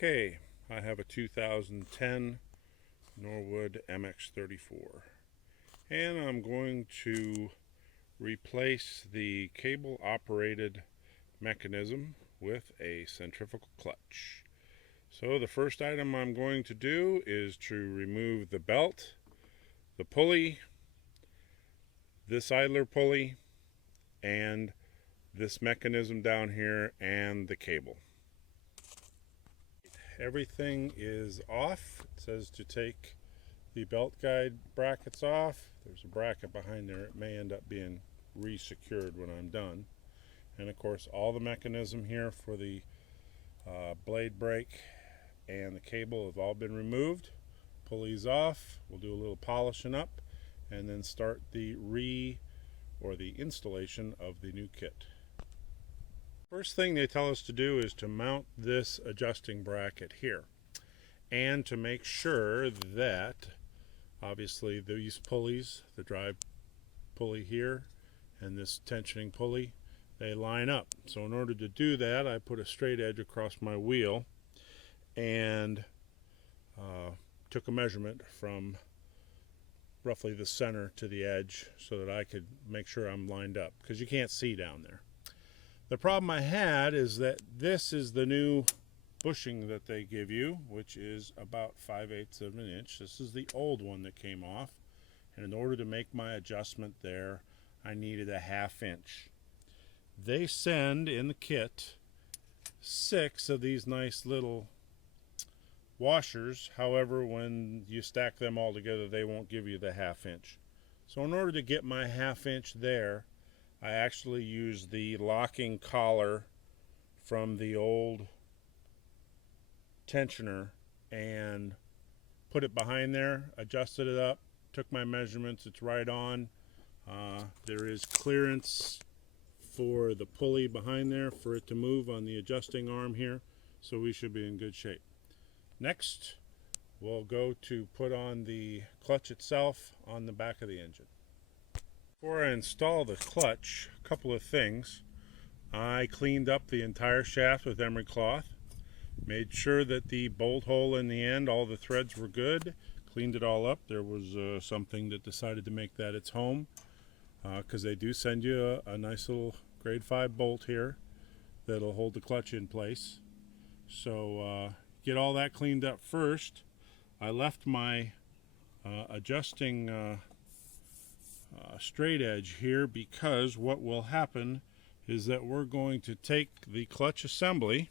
Okay, I have a 2010 Norwood MX34 and I'm going to replace the cable operated mechanism with a centrifugal clutch. So the first item I'm going to do is to remove the belt, the pulley, this idler pulley, and this mechanism down here and the cable. Everything is off. It says to take the belt guide brackets off. There's a bracket behind there. It may end up being re-secured when I'm done. And of course all the mechanism here for the blade brake and the cable have all been removed. Pulleys off. We'll do a little polishing up and then start the installation of the new kit. First thing they tell us to do is to mount this adjusting bracket here, and to make sure that obviously these pulleys, the drive pulley here and this tensioning pulley, they line up. So in order to do that, I put a straight edge across my wheel and took a measurement from roughly the center to the edge so that I could make sure I'm lined up, because you can't see down there. The problem I had is that this is the new bushing that they give you, which is about 5/8 of an inch. This is the old one that came off, and in order to make my adjustment there, I needed a 1/2 inch. They send in the kit 6 of these nice little washers. However, when you stack them all together, they won't give you the 1/2 inch. So in order to get my 1/2 inch there, I actually used the locking collar from the old tensioner and put it behind there, adjusted it up, took my measurements. It's right on. There is clearance for the pulley behind there for it to move on the adjusting arm here, so we should be in good shape. Next, we'll go to put on the clutch itself on the back of the engine. Before I install the clutch, a couple of things. I cleaned up the entire shaft with emery cloth, made sure that the bolt hole in the end, all the threads were good, cleaned it all up. There was something that decided to make that its home, because they do send you a nice little grade 5 bolt here that'll hold the clutch in place. So get all that cleaned up first. I left my adjusting straight edge here, because what will happen is that we're going to take the clutch assembly,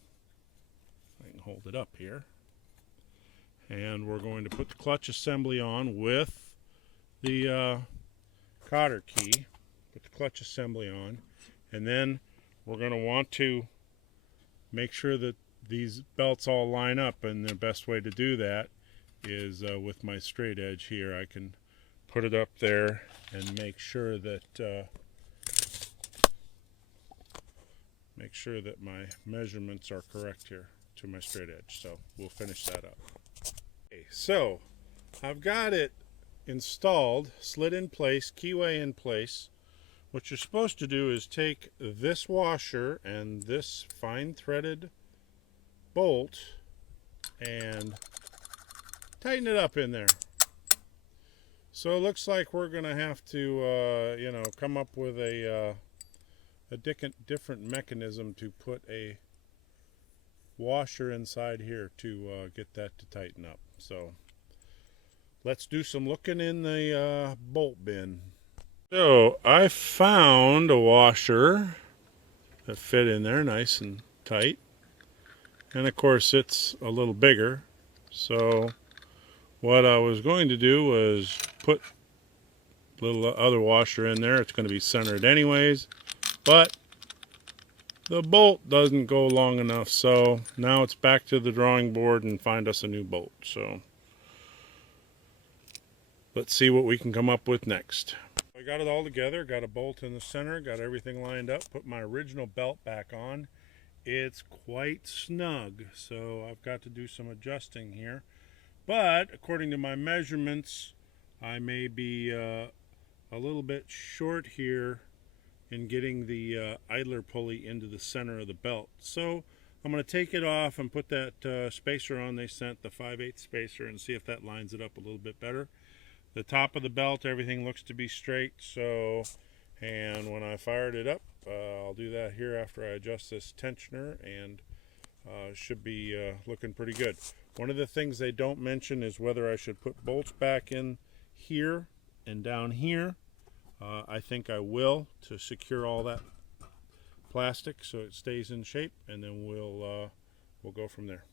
I can hold it up here, and we're going to put the clutch assembly on with the cotter key, put the clutch assembly on, and then we're going to want to make sure that these belts all line up, and the best way to do that is with my straight edge here. I can put it up there and make sure that my measurements are correct here to my straight edge. So we'll finish that up. Okay, so I've got it installed, slid in place, keyway in place. What you're supposed to do is take this washer and this fine threaded bolt and tighten it up in there. So it looks like we're going to have to, come up with a different mechanism to put a washer inside here to get that to tighten up. So let's do some looking in the bolt bin. So I found a washer that fit in there nice and tight. And of course it's a little bigger. So what I was going to do was put a little other washer in there. It's going to be centered anyways, but the bolt doesn't go long enough, so now it's back to the drawing board and find us a new bolt. So let's see what we can come up with next. I got it all together, got a bolt in the center, got everything lined up, put my original belt back on. It's quite snug, so I've got to do some adjusting here. But according to my measurements, I may be a little bit short here in getting the idler pulley into the center of the belt. So I'm going to take it off and put that spacer on they sent, the 5/8 spacer, and see if that lines it up a little bit better. The top of the belt, everything looks to be straight, so, and when I fired it up, I'll do that here after I adjust this tensioner, and should be looking pretty good. One of the things they don't mention is whether I should put bolts back in here and down here. I think I will, to secure all that plastic so it stays in shape, and then we'll go from there.